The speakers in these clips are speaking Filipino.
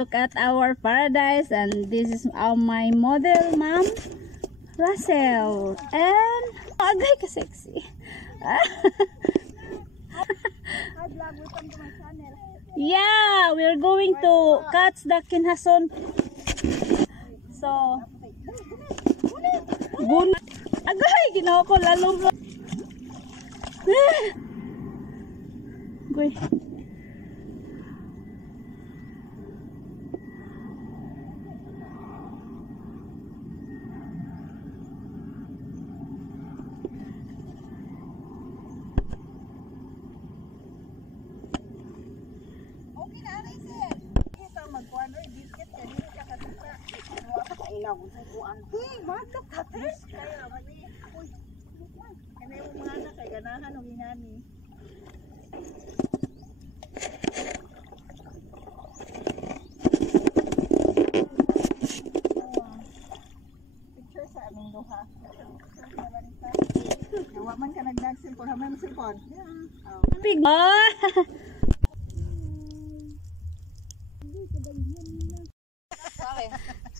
Look at our paradise, and this is my model, Ma'am Russell. And agay ka sexy. Yeah, we're going to catch the kinhason. So, agay, ginawa ko lalong. Goy. Man ka nag-cellphone, hamay mo cellphone. Big.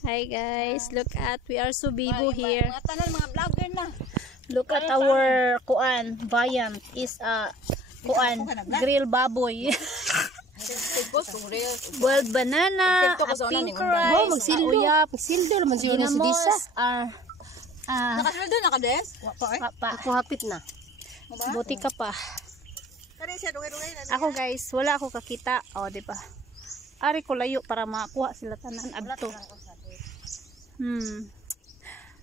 Hi guys, look at we are so bibo here. Mga tanan mga vlogger na. Look at our kuan, Viant is a kuan, grill baboy. Boiled banana, a pink rice, uyap, Sildo man siya sa disa. Nakasildo na ka des? Ako hapit na. Buti ka pa. Ako guys, wala ako kakita. O, di ba? Ari ko layo para makuha sila tanan adto.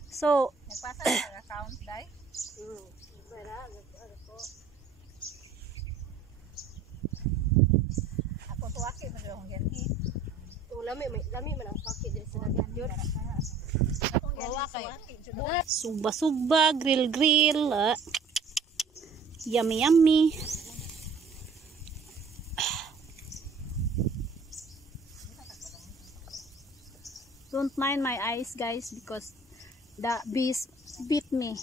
So, nagpasa sa account dai? Ako tuwaki mo yung ganhi. Lami man ang paki diri sa dagat yun. Suba-suba, grill-grill. Yummy-yummy. Don't mind my eyes guys because the bees bit me.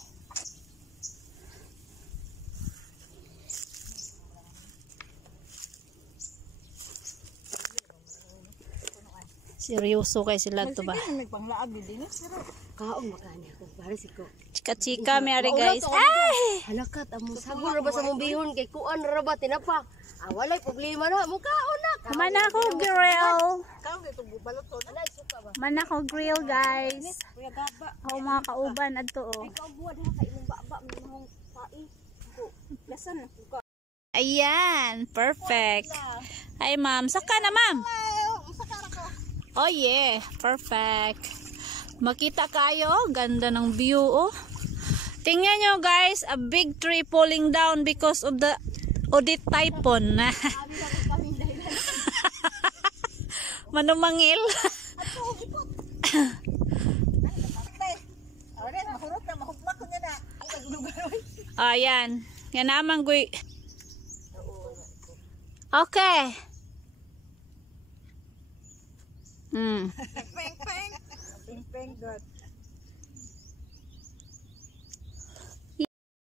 Seryoso kay sila to ba? Nagpanglaag din pero kaong makanya ko baris ko. Chika-chika may guys. Ay! Halakat amo sagol ra ba sa mong bihon kay kuan ra ba tinapa. Walay problema na mo kaon na. Man ako grill. kaon dito bubalot to. Alay suka ba? Man ako grill guys. Kuya gaba. Ako mga kauban adto oh. Ikaw buwad ha kay imong baba imong pai. Lasan na. Ayan, perfect. Hi ma'am, saka na ma'am. Oh yeah, perfect. Makita kayo, ganda ng view oh. Tingnan nyo guys, a big tree falling down because of the Odette typhoon. Manumangil. Ayan, yan naman guy. Okay. Peng peng. Peng peng good.